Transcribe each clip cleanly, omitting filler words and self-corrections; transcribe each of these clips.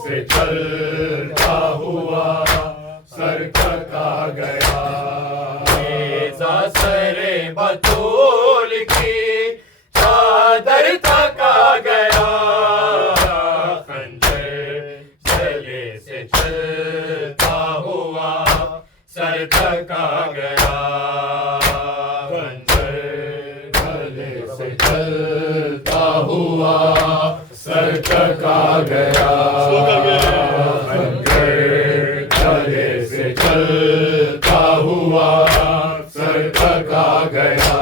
से चलता हुआ सर थका गया। सरे बतूल की चादर थका गया। खंजर गले से चलता हुआ सर थका गया। खंजर गले से चलता हुआ सर थका गया। खंजर गले से चलता हुआ सर थका गया।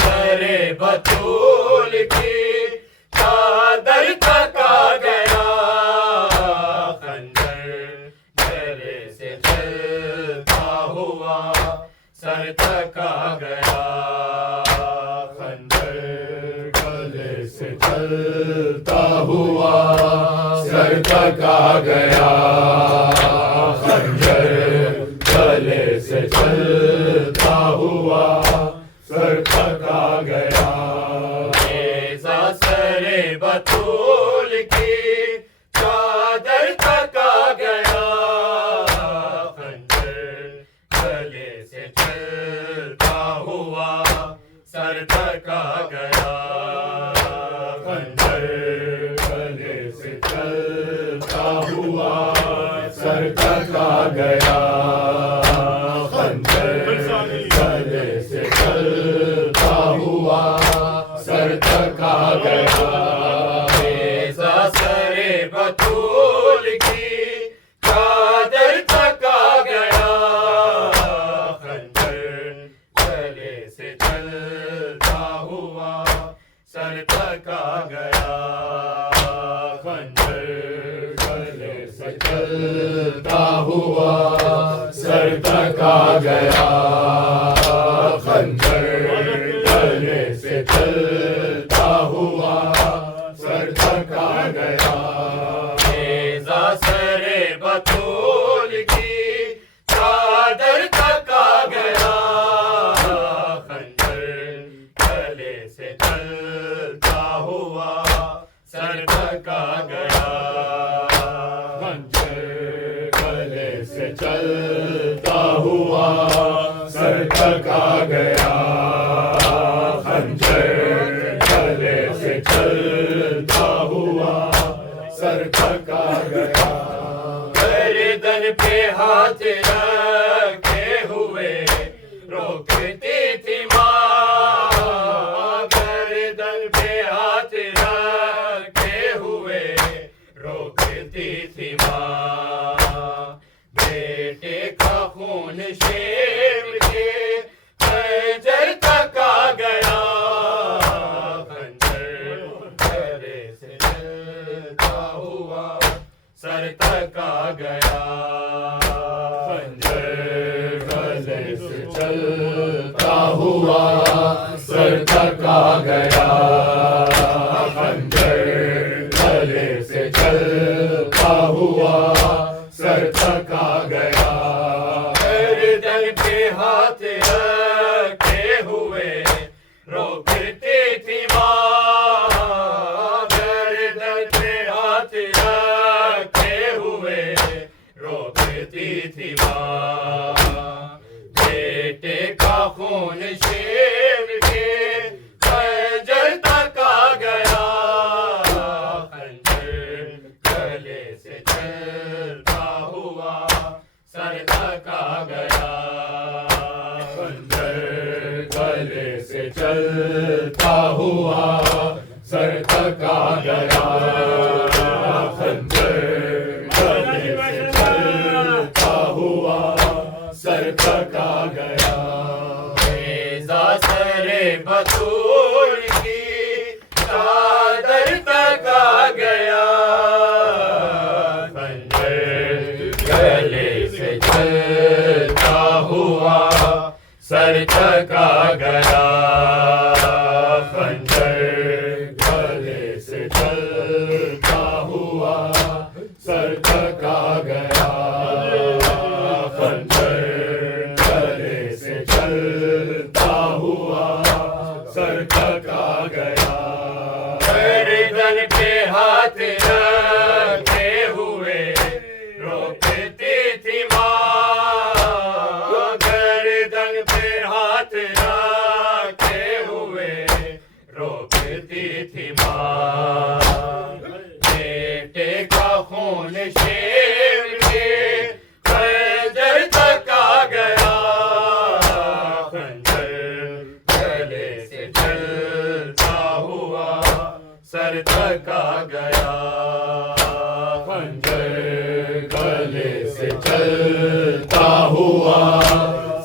सरे बतूल की चादर थका गया। खंजर गले से चलता हुआ सर थका गया। खंजर गले से चलता हुआ सर थका गया। खंजर गले से चलता हुआ सर थका गया। सरे बतूल की चादर थका गया। खंजर गले से चलता हुआ सर थका गया। खंजर गले से चलता हुआ सर थका गया। खंजर गले से चलता हुआ सर थका गया। सरे बतूल की चादर थका गया। खंजर गले से चलता हुआ सर थका गया। खंजर गले से चलता हुआ सर थका गया। खंजर गले से चलता हुआ सर थका गया। सरे बतूल की चादर थका गया। खंजर गले से चलता हुआ सर थका गया। खंजर गले से चलता हुआ सर थका गया। खंजर गले से चलता हुआ सर थका गया। गर्दन पे हाथ रखे हुए रोकती थी माँ। गर्दन पे हाथ रखे हुए रोकती थी माँ। बेटे का खून शेर के खंजर थका गया। खंजर गले से चलता हुआ सर थका गया। खंजर गले से चलता हुआ सर थका गया। खंजर गले से चलता हुआ सर थका गया। गर्दन पे हाथ रखे हुए रोकती थी माँ। गर्दन पे हाथ रखे हुए रोकती थी माँ। बेटे का खून शेर के खंजर थका गया। खंजर गले से चलता हुआ सर थका गया। खंजर गले से चलता हुआ सर थका गया। खंजर गले से चलता हुआ सर थका गया। सरे बतूल की चादर थका गया। खंजर गले से चलता हुआ सर थका गया। खंजर गले से चलता हुआ सर थका गया। खंजर गले से चलता हुआ सर थका गया। गर्दन पे हाथ खून शेर के खंजर तक आ गया, खंजर गले से चलता हुआ सर तक आ गया, खंजर गले से चलता हुआ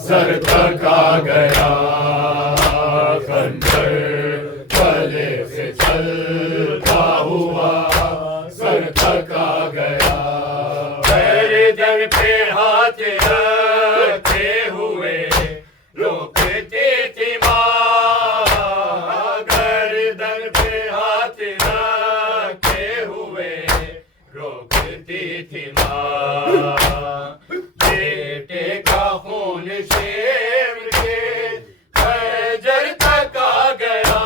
सर तक आ गया, खंजर गले से चलता हुआ सर तक आ गया। गर्दन पे हाथ रखे हुए रोकती थी माँ, गर्दन पे हाथ रखे हुए रोकती थी माँ, बेटे का खून शेर के खंजर तक आ गया,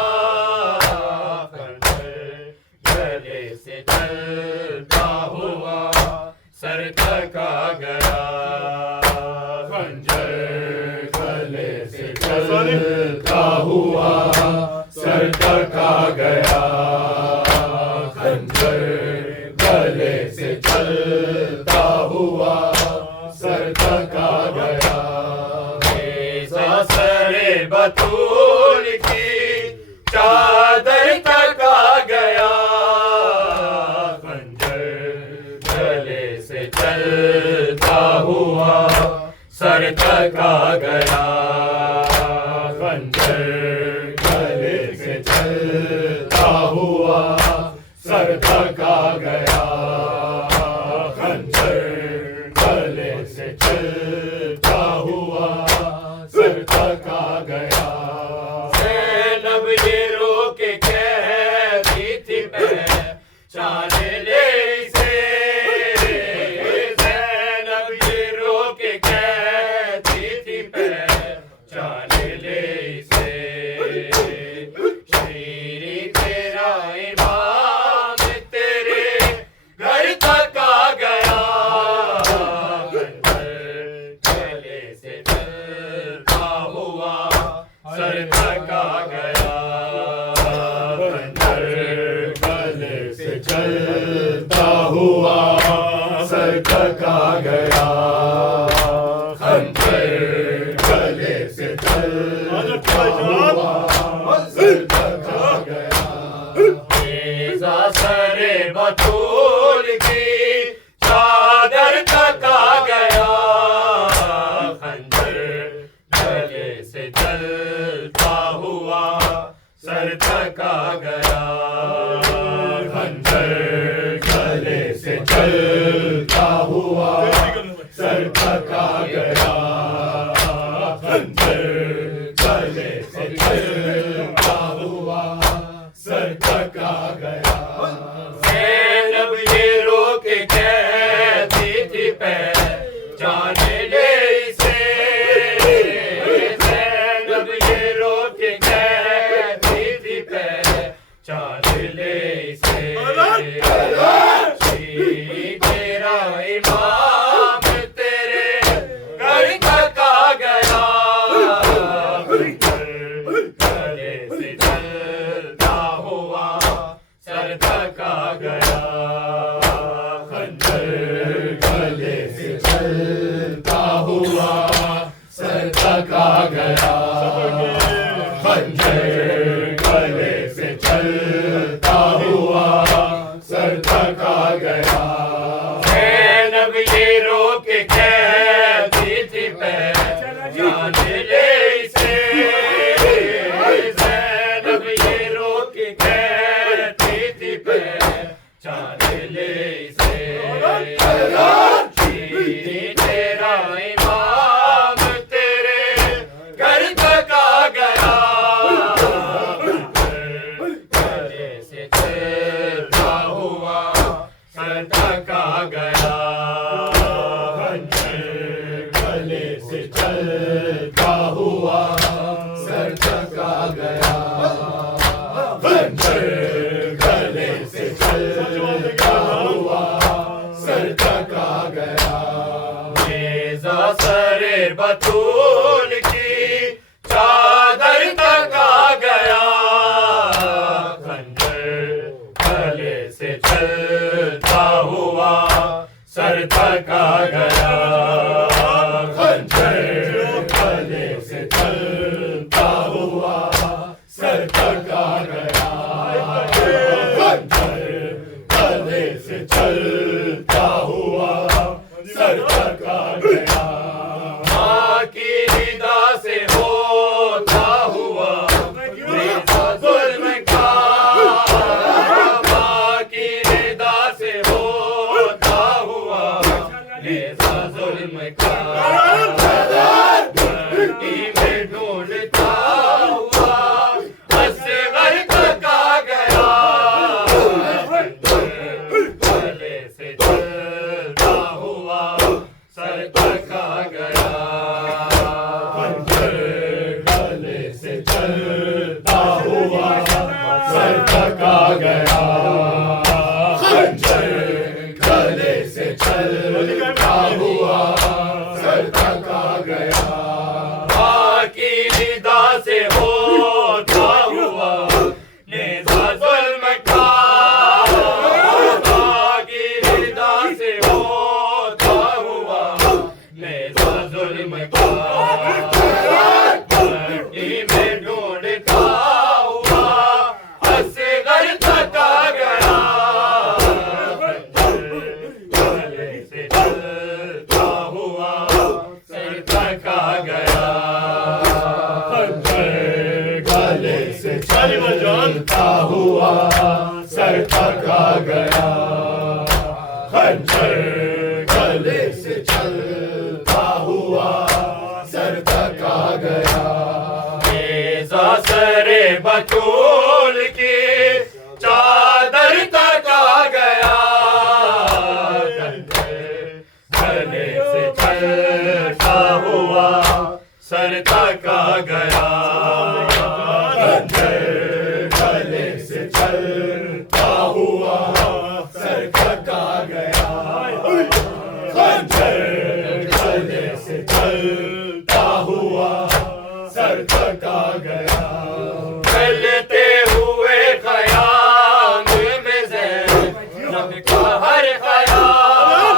खंजर गले से चलता हुआ सर तक आ गया, खंजर गले से चलता हुआ सर तक आ गया, खंजर गले से चलता हुआ सर तक आ गया। सरे बतूल की चादर तक आ गया, खंजर गले से चलता हुआ सर तक आ गया, खंजर गले से चलता हुआ सर तक आ गया, खंजर गले से चलता हुआ सर तक आ गया। ज़ैनब ये रो के कहती थी पहचान ले इसे, ज़ैनब ये रो के कहती थी पहचान ले इसे, शेरी तेरा इमाम तेरे घर तक आ गया, गले से चलता हुआ सर तक आ गया, खंजर गले से चलता हुआ सर तक आ गया, खंजर गले से चलता हुआ सर तक आ गया। नेज़ा सरे बतूल की चादर तक आ गया, खंजर गले से चलता हुआ सर तक आ गया, खंजर गले से चलता हुआ सर तक आ गया, खंजर गले से चलता हुआ सर तक आ गया। ज़ैनब ये रो के कहती थी पहचान ले इसे, ज़ैनब ये रो के कहती थी पहचान ले इसे, शेरी तेरा इमाम तेरे घर तक आ गया, गले से चलता हुआ सर तक आ गया, खंजर गले से चलता हुआ सर तक आ गया, खंजर गले से चलता हुआ सर तक आ गया। ज़ैनब ये रो के कहती थी पहचान ले इसे, ज़ैनब ये रो के कहती थी पहचान ले इसे, शेरी तेरा इमाम तेरे घर तक आ गया, गले से चलता हुआ सर तक आ गया, खंजर गले से चलता हुआ सर तक आ गया, खंजर गले से चलता हुआ सर तक आ गया। नेज़ा सरे बतूल की चादर तक आ गया, खंजर गले से चलता हुआ थका गया खंजर गले से चलता हुआ सर थका गया खंजर गले से चलता हुआ सर थका गया माँ की निदा से होता हुआ रेज़ा जुल्म का माँ की निदा से होता हुआ रेज़ा जुल्म का मिट्टी में ढूंढता हुआ असगर थका गया गले से चलता हुआ सर थका गया खंजर गले से चलता हुआ सर थका गया खंजर गले से चलता हुआ सर थका गया माँ की निदा से होता हुआ नेज़ा जुल्म का माँ की निदा से होता हुआ नेज़ा जुल्म का मिट्टी में ढूंढता हुआ असगर थका गया गले से चलता हुआ सर थका गया खंजर गले से चलता हुआ सर थका गया खंजर गले से चलता हुआ सर थका गया नेज़ा सरे बतूल की चादर थका गया गले से चलता हुआ सर थका गया खंजर गले से चलता हुआ सर थका गया खंजर गले से चलता हुआ सर थका गया चलते हुए ख़याम में ज़ैनब का हर ख़याल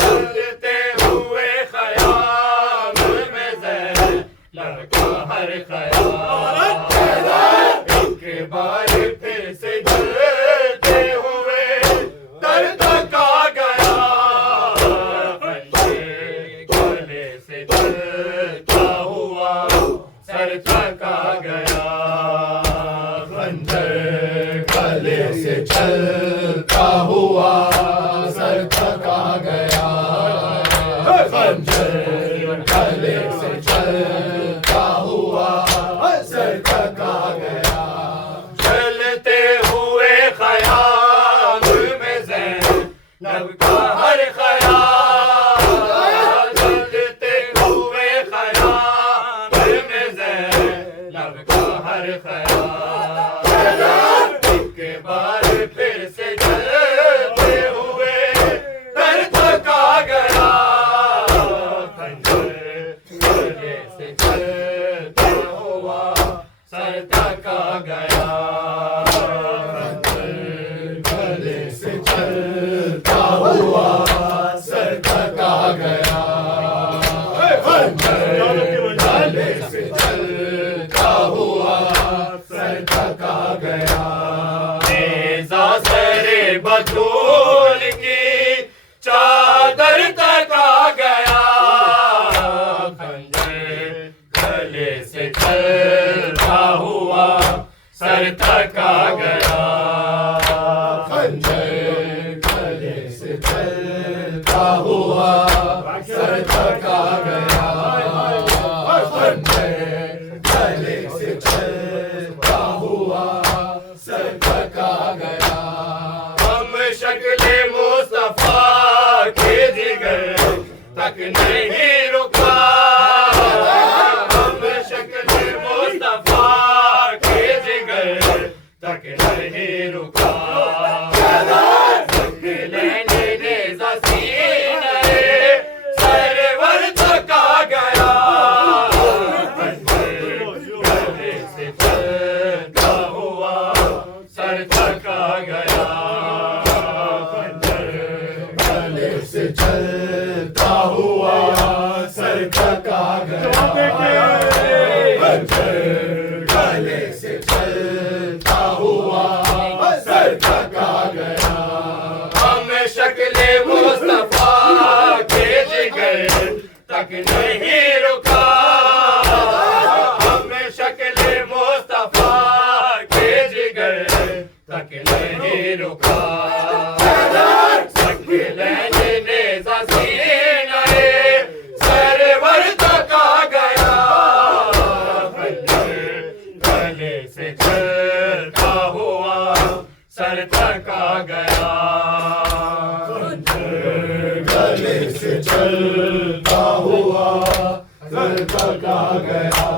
चलते हुए ख़याम में ज़ैनब का हर ख़याल एक बार फिर से जलते हुए दर थका गया गले से चलता हुआ सर थका गया खंजर गले से चलता हुआ सर थका गया खंजर गले से चलता हुआ सर थका गया चलते हुए ख़याल में ज़ैनब का हर ख़याल चलते हुए ख़याल में ज़ैनब का हर ख़याल एक बार फिर से जलते हुए दर थका गया खंजर गले से चलता हुआ सर थका गया गले से चलता हुआ सर थका गया खंजर गले से चलता हुआ सर थका गया नेज़ा सरे बतूल की चादर थका गया खंजर गले से चलता हुआ सर थका गया खंजर गले से चलता हुआ सर थका गया खंजर गले से चलता हुआ सर थका गया हम शक्ल मुस्तफा के जिगर तक नहीं रुका हम शक्ल मुस्तफा के जिगर तक नहीं रुका लेने नेज़ा सीने सरवर थका गया गले से चलता हुआ सर थका गया गले से शक्ले मुस्तफा के जिगर तक नहीं रुका, हमें शक्ले मुस्तफा के जिगर तक नहीं रुका। सरवर तक आ गया, गले से चलता हुआ सर तक आ गया, गले से चलता हुआ सर तक आ गया,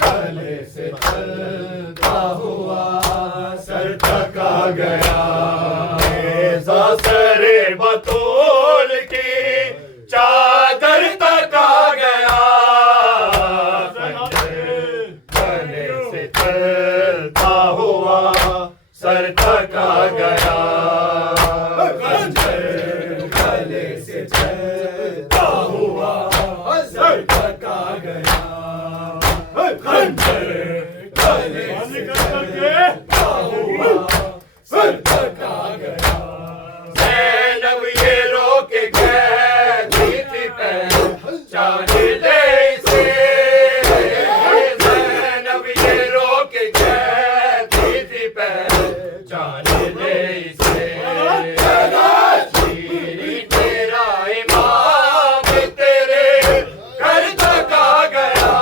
गले से चलता हुआ सर तक आ गया। सरे बतूल की चादर तक आ गया, गले से चलता हुआ सर तक आ गया, गले से चलता हुआ सर तक आ गया, गले से चलता हुआ सर तक आ गया। ज़ैनब ये रोक कहती थी पहचान ले इसे, ज़ैनब ये रोक कहती थी पहचान ले इसे। शीरी तेरा इमाम तेरे घर तक आ गया,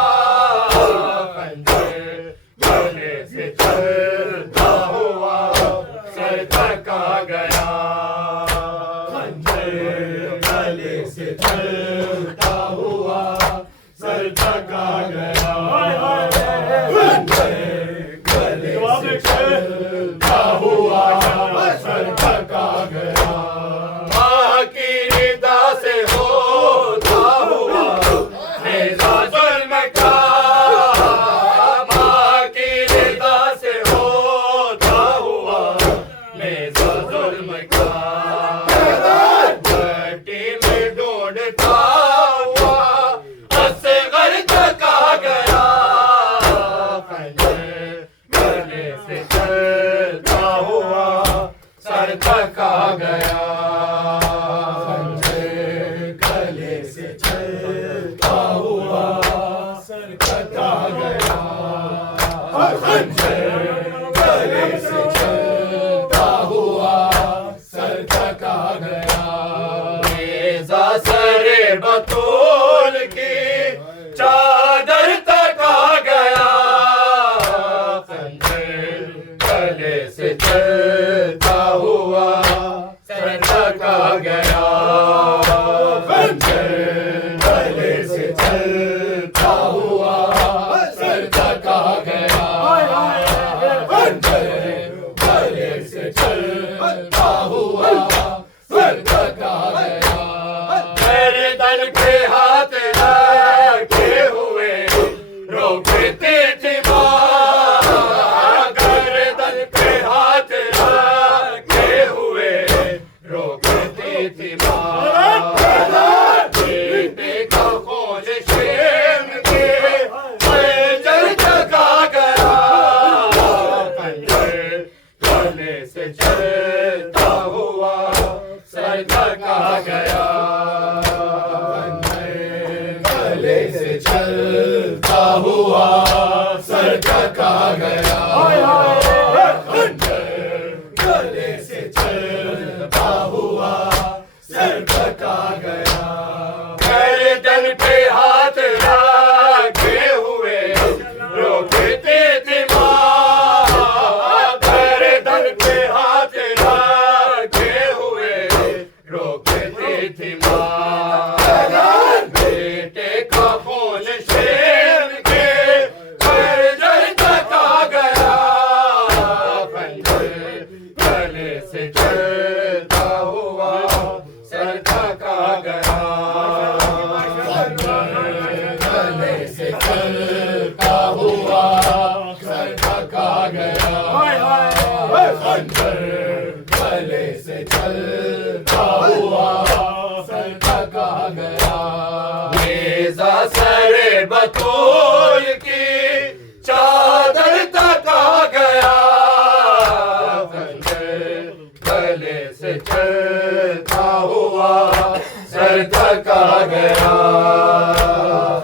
गले से चलता हुआ सर तक आ गया, गले से चलता हुआ सर तक आ गया, गले से चलता हुआ सर तक आ गया। माँ की निदा से होता हुआ नेज़ा जुल्म का, माँ की निदा से होता हुआ नेज़ा जुल्म का, भट्टी में ढूंढता हुआ असगर तक आ गया, गले से चलता हुआ सर तक आ गया, गले से चलता हुआ सर तक आ गया, गले से चलता हुआ सर तक आ गया। नेज़ा सरे बतूल की चादर तक आ गया, गले से चलता हुआ सर तक आ गया, गले से चलता हुआ सर तक आ गया, गले से चलता हुआ सर तक आ गया। गर्दन पे हाथ रखे हुए रोकती थी माँ, गर्दन पे हाथ रखे हुए रोकती थी माँ, बेटे का खोज शेम के मंजर तक आ गया, गले से चलता हुआ सर तक आ गया, गले से चलता हुआ सर तक आ गया, गले से चलता हुआ सर तक आ गया। गर्दन पे हाथ रखे हुए रोकती थी माँ, गर्दन पे हाथ रखे हुए रोकती थी माँ, बेटे का खून शेर के मंजर तक आ गया, गले से चलता हुआ सर तक आ गया, गले से चलता हुआ सर तक आ गया, गले से चलता हुआ सर तक आ गया। नेज़ा सरे बतूल की चादर तक आ गया, गले से चलता हुआ सर थका गया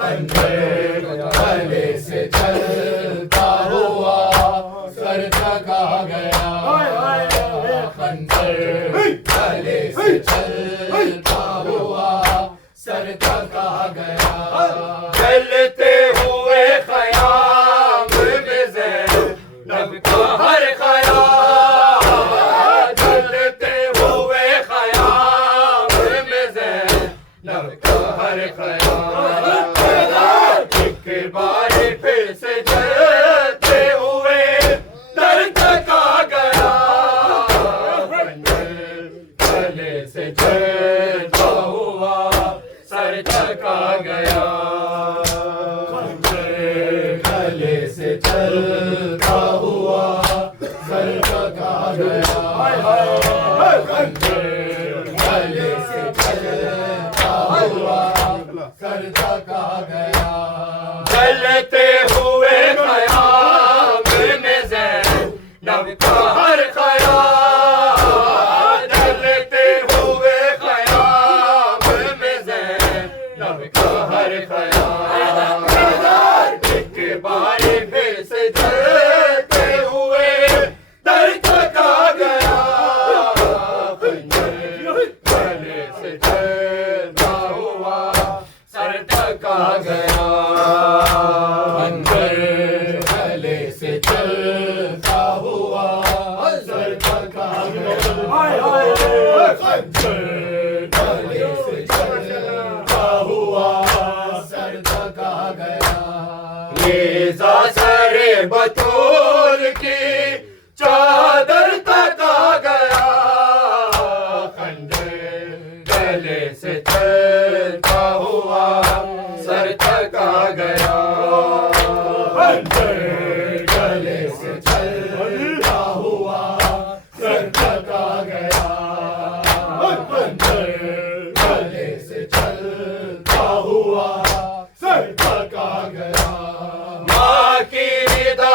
खंजर गले से चलता हुआ सर थका गया खंजर गले से चलता हुआ सर थका गया जलते हुए ख़याम में ज़ैनब का हर ख़याल जलते हुए ख़याम में ज़ैनब का हर ख़याल एक बार फिर से जलते हुए दर्द का गया गले से जलता हुआ सर थका गया गले से चलता हुआ सर थका गया गले से चलता हुआ सर थका गया जलते हुए ख़याम में ज़ैनब का हर ख़याल जलते हुए ख़याम में ज़ैनब का हर ख़याल एक बार फिर से जलते हुए दर्द का गया गले से चलता हुआ सर थका गया गले से चलता हुआ सर थका गया गले से चलता हुआ सर थका गया नेज़ा सरे बतूल की चादर थका गया खंजर गले से चलता हुआ सर थका गया खंजर गले से चलता हुआ सर थका गया खंजर गले से चलता हुआ सर थका गया माँ की निदा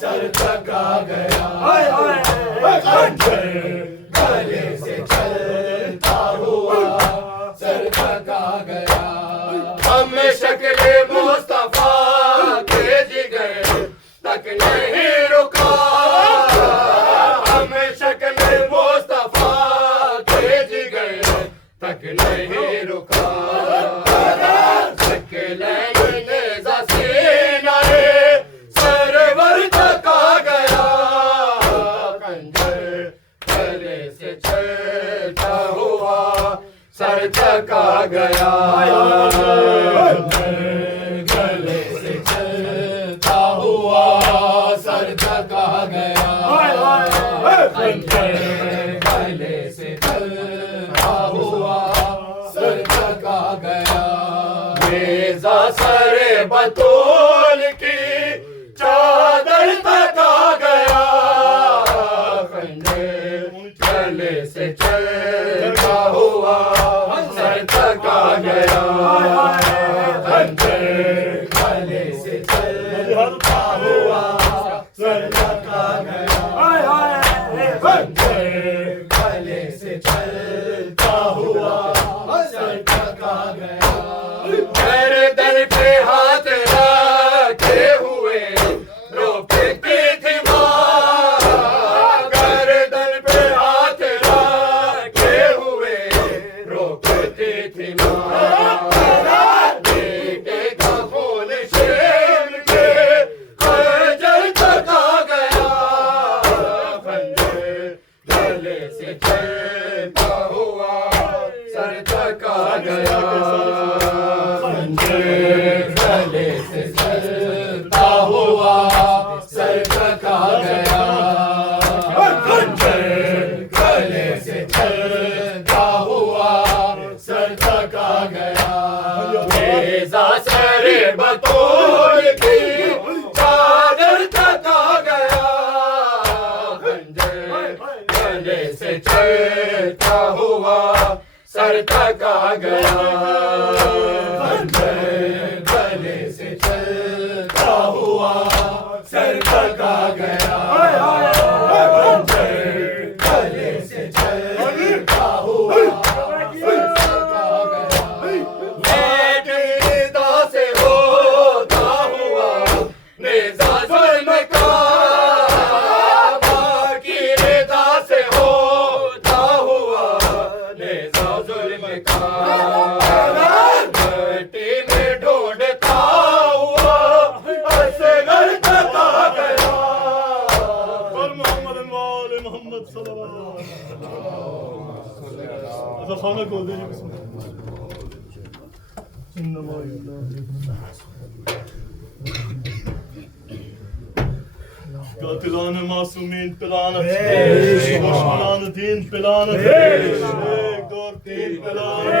सर थका गया खंजर गले से चलता हुआ सर थका गया हम शक्ल मुस्तफा के जिगर तक नहीं रुका हम शक्ल मुस्तफा के जिगर तक नहीं रुका सरवर थका गया खंजर गले से चलता हुआ सर थका गया गले से चलता हुआ सर थका गया खंजर गले से चलता हुआ सर थका गया नेज़ा सर बतूल की चादर थका गया खंजर गले से चलता हुआ सर थका गया खंजर गले से चलता हुआ सर थका गया खंजर गले से चलता हुआ सर थका गया गर्दन पे हाथ रखे हुए रोकती थी माँ गर्दन पे हाथ रखे हुए रोकती थी माँ बेटे का खून शेर के खंजर थका गया खंजर गले से चलता हुआ सर थका गया गले से चलता हुआ सर थका गया खंजर गले से चलता हुआ सर थका गया नेज़ा सर बतूल की चादर थका गया खंजर गले से चलता हुआ सर थका गया खंजर गले से चलता हुआ सर थका गया खंजर गले से चलता हुआ सर थका गया नेज़ा से होता हुआ नेज़ा जुल्म का बाकी नेज़ा से होता हुआ नेज़ा जुल्म का मिट्टी में ढूंढता हुआ असगर थका गया मोहम्मद वाले मोहम्मद सल्लल्लाहु अलैहि वसल्लम खाना खोल दीजिए बिस्मिल्लाह कातिलान मासूमीन पिलाना दुश्मनान दीन पिलाना एक दो तीन पिलाना